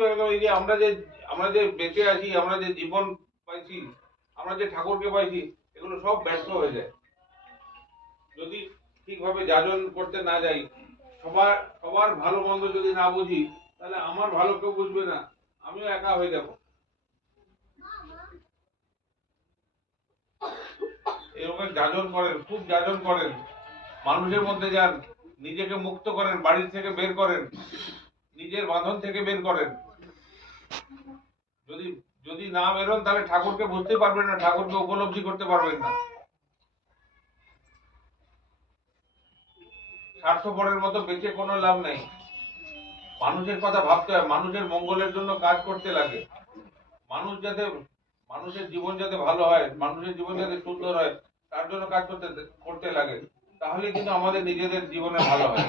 এই যে আমরা যে আমরা যে বেঁচে আছি, আমরা যে জীবন পাইছি, আমরা যে ঠাকুরকে পাইছি, এগুলো সব ব্যর্থ হয়ে যায়। যদি ঠিকভাবে যাজন করতে না যাই, সবার সবার ভালো মন্দ যদি না বুঝি, তাহলে আমার ভালো কেউ বুঝবে না। আমিও একা হয়ে যাব। এরকম যাজন করেন, খুব যাজন করেন। মানুষের মধ্যে যান, নিজেকে মুক্ত করেন, বাড়ির থেকে বের করেন, নিজের বাঁধন থেকে বের করেন। যদি যদি না বেরোন, তাহলে ঠাকুরকে বুঝতে পারবেন না, ঠাকুরকে উপলব্ধি করতে পারবেন না। স্বার্থপরের মতো বেঁচে কোনো লাভ নেই। মানুষের কথা ভাবতে হয়, মানুষের মঙ্গলের জন্য কাজ করতে লাগে। মানুষ যাতে, মানুষের জীবন যাতে ভালো হয়, মানুষের জীবন যাতে সুন্দর হয়, তার জন্য কাজ করতে করতে লাগে, তাহলে কিন্তু আমাদের নিজেদের জীবনে ভালো হয়।